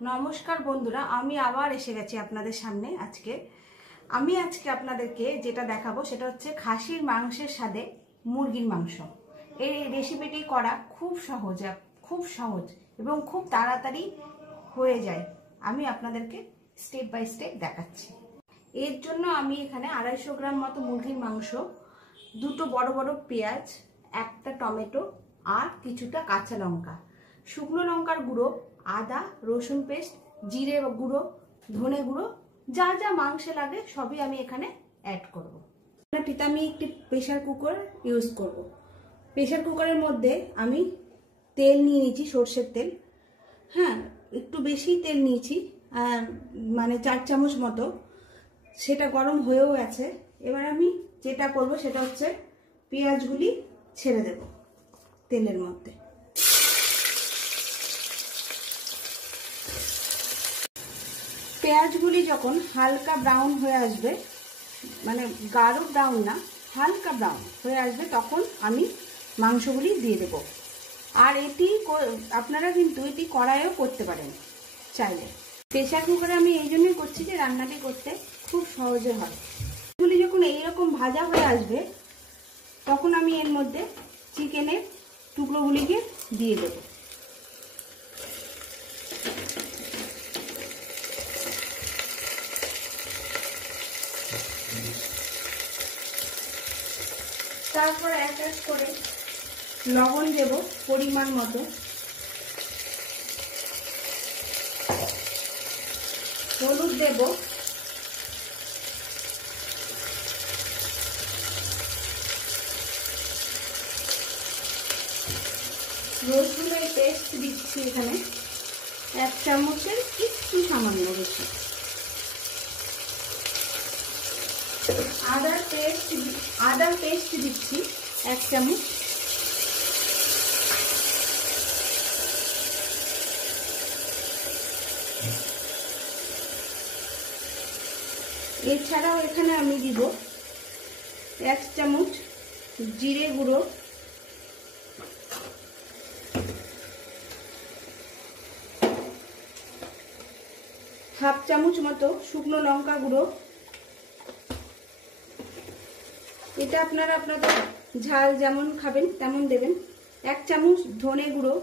নমস্কার বন্ধুরা, আমি আবার এসে গেছি আপনাদের সামনে। আজকে আপনাদেরকে যেটা দেখাবো সেটা হচ্ছে খাসির মাংসের সাথে মুরগির মাংস। এই রেসিপিটি করা খুব সহজ এবং খুব তাড়াতাড়ি হয়ে যায়। আমি আপনাদেরকে স্টেপ বাই স্টেপ দেখাচ্ছি। এর জন্য আমি এখানে 250 গ্রাম মতো মুরগির মাংস, দুটো বড় বড় পেঁয়াজ, একটা টমেটো আর কিছুটা কাঁচা লঙ্কা, শুকনো লঙ্কার গুঁড়ো, আদা রসুন পেস্ট, জিরে গুঁড়ো, ধনে গুঁড়ো, যা যা মাংসে লাগে সবই আমি এখানে অ্যাড করব। আমি একটি প্রেসার কুকার ইউজ করব। প্রেসার কুকারের মধ্যে আমি তেল নিয়ে নিয়েছি, সর্ষের তেল। হ্যাঁ, একটু বেশি তেল নিয়েছি, মানে 4 চামচ মতো। সেটা গরম হয়েও গেছে। এবার আমি যেটা করব সেটা হচ্ছে পেঁয়াজগুলি ছেড়ে দেব তেলের মধ্যে। পেঁয়াজগুলি যখন হালকা ব্রাউন হয়ে আসবে, মানে গাঢ় ব্রাউন না, হালকা ব্রাউন হয়ে আসবে, তখন আমি মাংসগুলি দিয়ে দেব। আর আপনারা কিন্তু এটি কড়াইও করতে পারেন চাইলে। প্রেসার কুকারে আমি এই জন্যই করছি যে রান্নাটি করতে খুব সহজে হয়। এগুলি যখন এইরকম ভাজা হয়ে আসবে তখন আমি এর মধ্যে চিকেনের টুকরোগুলিকে দিয়ে দেব। তারপর এক এক করে লবণ দেব পরিমাণ মতো, হলুদ দেব, রসুনের পেস্ট দিচ্ছি এখানে 1 চামচের একটু সামান্য বেশি, আদার পেস্ট দিচ্ছি 1 চামচ, এছাড়াও এখানে আমি দিব 1 চামচ জিরে গুঁড়ো, 1/2 চামচ মতো শুকনো লঙ্কা গুঁড়ো। এটা আপনারা আপনাদের ঝাল যেমন খাবেন তেমন দেবেন। 1 চামচ ধনে গুঁড়ো,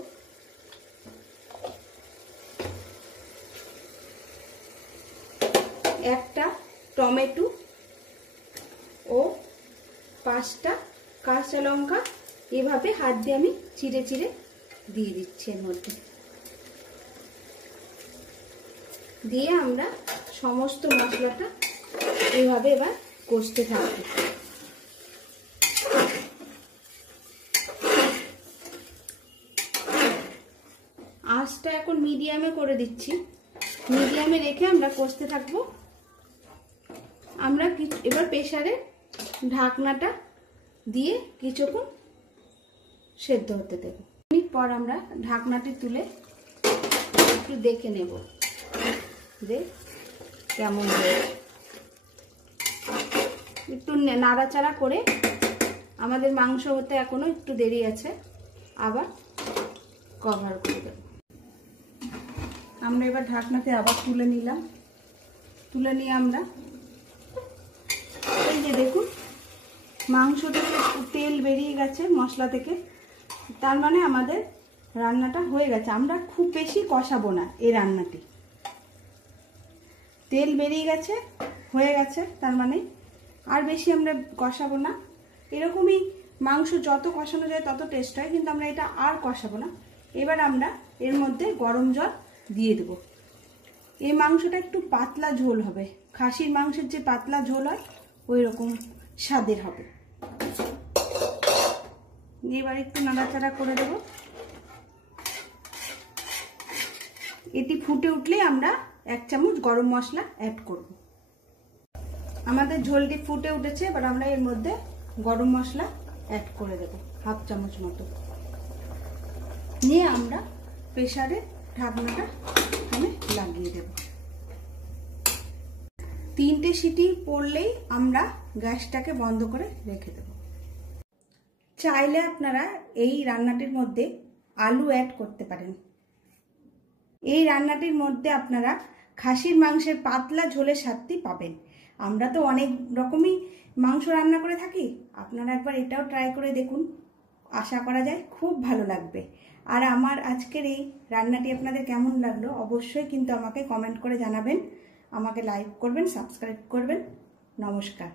একটা টমেটো ও 5টা কাঁচা লঙ্কা এভাবে হাত দিয়ে আমি চিড়ে চিড়ে দিয়ে দিচ্ছি এর মধ্যে। দিয়ে আমরা সমস্ত মশলাটা এইভাবে এবার কষতে থাকবো। আঁচটা এখন মিডিয়ামে করে দিচ্ছি। মিডিয়ামে রেখে আমরা কষতে থাকবো। আমরা এবার প্রেসারে ঢাকনাটা দিয়ে কিছুক্ষণ সেদ্ধ হতে দেব। মিনিট পর আমরা ঢাকনাটি তুলে একটু দেখে নেব যে কেমন হয়েছে। একটু নাড়াচাড়া করে, আমাদের মাংস হতে এখনো একটু দেরি আছে, আবার কভার করে দেব। আমরা এবার ঢাকনাতে আবার তুলে নিলাম। তুলে নিয়ে আমরা এই যে দেখুন মাংস থেকে তেল বেরিয়ে গেছে মশলা থেকে, তার মানে আমাদের রান্নাটা হয়ে গেছে। আমরা খুব বেশি কষাবো না এই রান্নাটি, তেল বেরিয়ে গেছে, হয়ে গেছে, তার মানে আর বেশি আমরা কষাবো না। এরকমই মাংস যত কষানো যায় তত টেস্ট হয়, কিন্তু আমরা এটা আর কষাবো না। এবার আমরা এর মধ্যে গরম জল দিয়ে দেব। এই মাংসটা একটু পাতলা ঝোল হবে, খাসির মাংসের যে পাতলা ঝোল হয় ওই রকম স্বাদের হবে। এবার একটু নাড়াচাড়া করে দেব। এটি ফুটে উঠলেই আমরা 1 চামচ গরম মশলা অ্যাড করব। আমাদের ঝোলটি ফুটে উঠেছে, এবার আমরা এর মধ্যে গরম মশলা অ্যাড করে দেব 1/2 চামচ মতো। নিয়ে আমরা প্রেসারে ঢাকনাটা এখানে লাগিয়ে দেব। 3টে সিটি পড়লেই আমরা গ্যাসটাকে বন্ধ করে রেখে দেব। চাইলে আপনারা এই রান্নাটির মধ্যে আলু অ্যাড করতে পারেন। এই রান্নাটির মধ্যে আপনারা খাসির মাংসের পাতলা ঝোলের স্বাদটি পাবেন। আমরা তো অনেক রকমই মাংস রান্না করে থাকি, আপনারা একবার এটাও ট্রাই করে দেখুন, আশা করা যায় খুব ভালো লাগবে। আর আমার আজকের এই রান্নাটি আপনাদের কেমন লাগলো অবশ্যই কিন্তু আমাকে কমেন্ট করে জানাবেন, আমাকে লাইক করবেন, সাবস্ক্রাইব করবেন। নমস্কার।